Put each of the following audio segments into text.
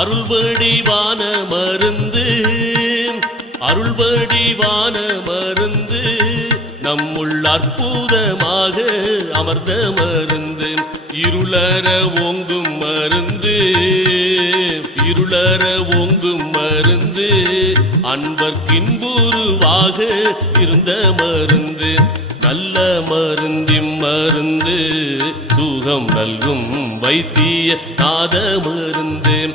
அருள்வடிவான மருந்து. அருள்வடிவான மருந்து நம்முள் அற்புதமாக அமர்ந்த மருந்து. இருளற ஓங்கும் மருந்து. இருளற ஓங்கும் மருந்து அன்பர்க்கின்புருவாக இருந்த மருந்து. நல்ல மருந்திம் மருந்து சுகம் நல்கும் வைத்திய நாத மருந்து.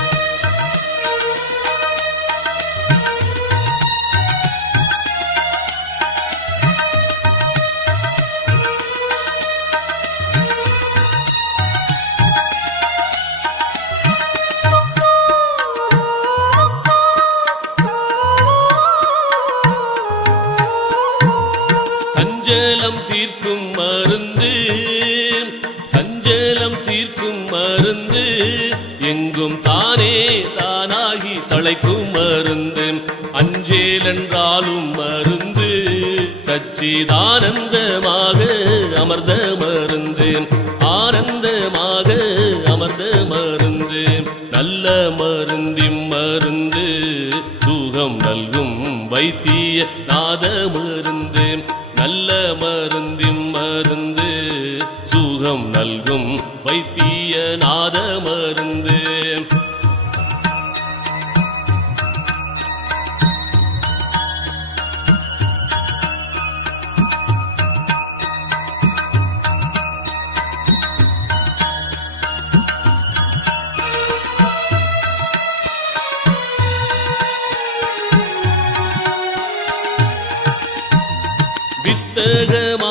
தீர்க்கும் மருந்து. சஞ்சலம் தீர்க்கும் மருந்து. எங்கும் தானே தானாகி தலைக்கும் மருந்து. அஞ்சேலென்றாலும் மருந்து. சச்சிதானந்தமாக அமர்ந்த மருந்து. ஆனந்தமாக அமர்ந்த மருந்து. நல்ல மருந்திம் மருந்து. சுகம் நல்கும் வைத்திய நாத மருந்து. நல்கும் வைத்திய நாத மருந்து வித்தகமா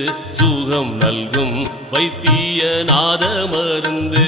சுகம் நல்கும் வைத்திய நாத மருந்து